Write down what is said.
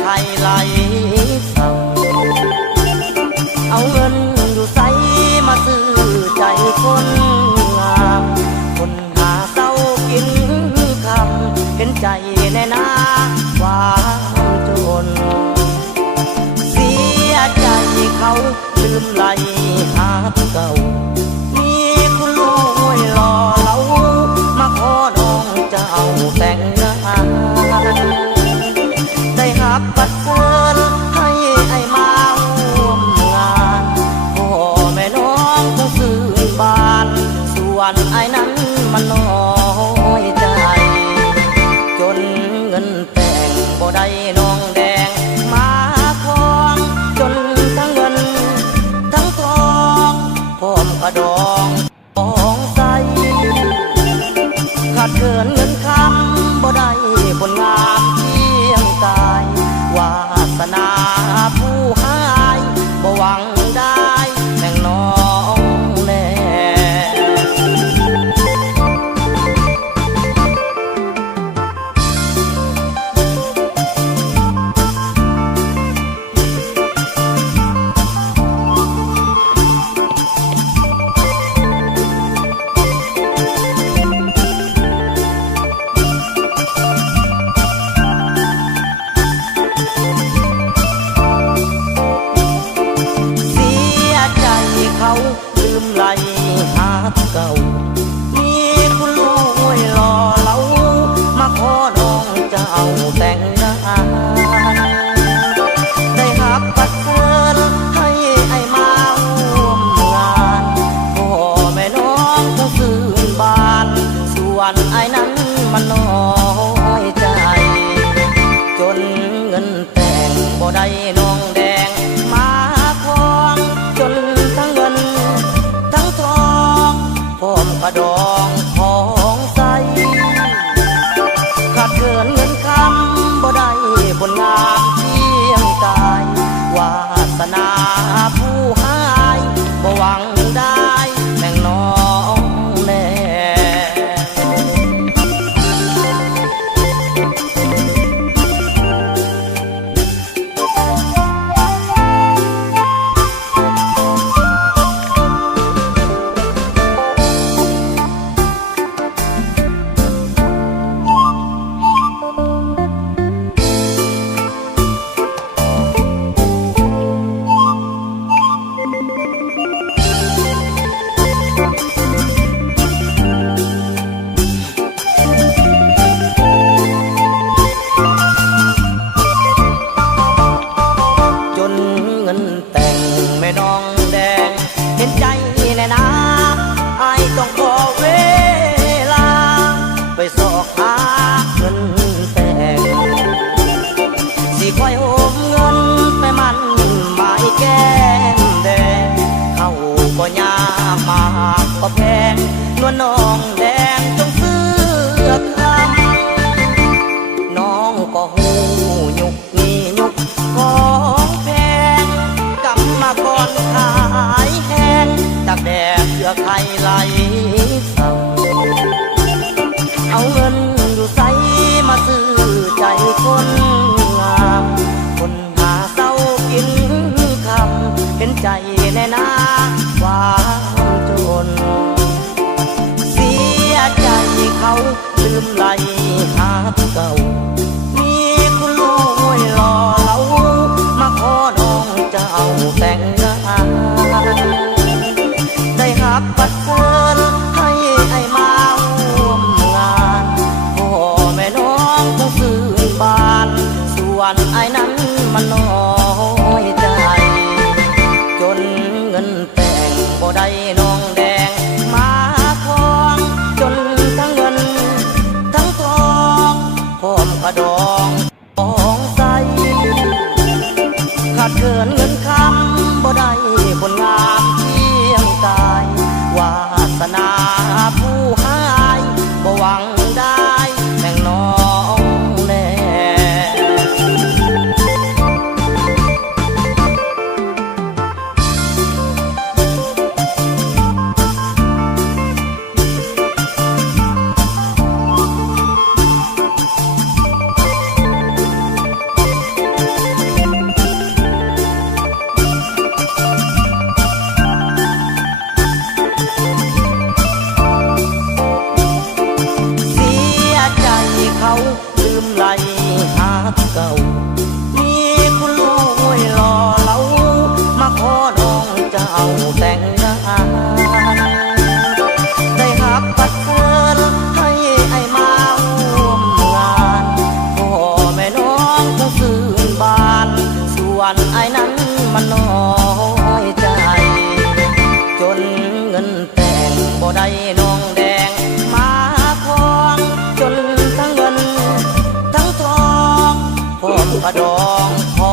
ใครไหลสั่งเอาเงินอยู่ใสมาซื้อใจคนงามคนหาเศร้ากินคำเห็นใจในหน้าความจนเสียใจเขาลืมไหลหาเก่ามีคุณลูกหล่อเหลามาขอน้องเจ้าแต่งงานได้หับบัตรเชิญให้ไอ้มาร่วมงานพ่อแม่น้องคงซื้อบ้านส่วนไอ้นั้นมันน้อยใจจนเงินแต่งบ่ได้น้องแดงมาคล้องจนทั้งเงินทั้งทองพร้อมกระดองของใสขาดเกินเงินคำบ่ได้บนงามเที่ยงกายวาสนาผู้หายบ่หวังได้แม่งน้องแน่เขาลืมไหลหาเก่ามีคุณลูกหล่อเหลามาขอน้องเจ้าแต่งงานได้หับบัตรเชิญให้ไอ้มาร่วมงานพ่อแม่น้องคงซื้อบ้านส่วนไอ้นั้นมันน้อยใจจนเงินแต่งบ่ได้น้องแดงมาคล้องจนทั้งเงินทั้งทองพร้อมกระดองของใสขาดเกินเงินคำบ่ได้บนงามเที่ยงกายวาสนาผู้หายบ่หวังได้แม่งน้องแน่แต่งแม่น้องแดงเห็นใจแน่นะไอ้ต้องขอเวลาไปสอกหาเงินแต่งสิคอยโหมเงินไปมันหมายแก้มแดงเข้าก็ยากมากก็แพงนวลน้องแดงจงซื้อคำน้องก็หูยุกนี่ยุกของแพงมาก่อนขายแห้งจากแดดเพื่อใครไหลสั่งเอาเงินอยู่ใสมาซื้อใจคนงามคนหาเศร้ากินคำเห็นใจในหน้าความจนเสียใจเขาลืมไหลหาเก่ามีคุณลูกหล่อเหลามาขอน้องเจ้าแต่งงานได้หับบัตรเชิญให้ไอ้มาร่วมงานพ่อแม่น้องคงซื้อบ้านส่วนไอ้นั้นมันน้อยใจจนเงินแต่งบ่ได้น้องแดงมาคล้องจนทั้งเงินทั้งทองพร้อมกระดองของใสขาดเกินเงินคำบ่ได้บนงามเที่ยงกายวาสนาผู้หายบ่หวังได้แม่งน้องแน่ เก่ามีคุณลูกห้วยหล่อเหลามาขอน้องเจ้าแต่งงานได้หักปัดเกินให้ไอ้มาร่วมงานพ่อแม่น้องทั้งสื่นบานส่วนไอ้นั้นมันน้อยใจจนเงินแต่งบ่ได้น้องแดงมาคล้องจนทั้งเงินทั้งทองพร้อมกระดองพอ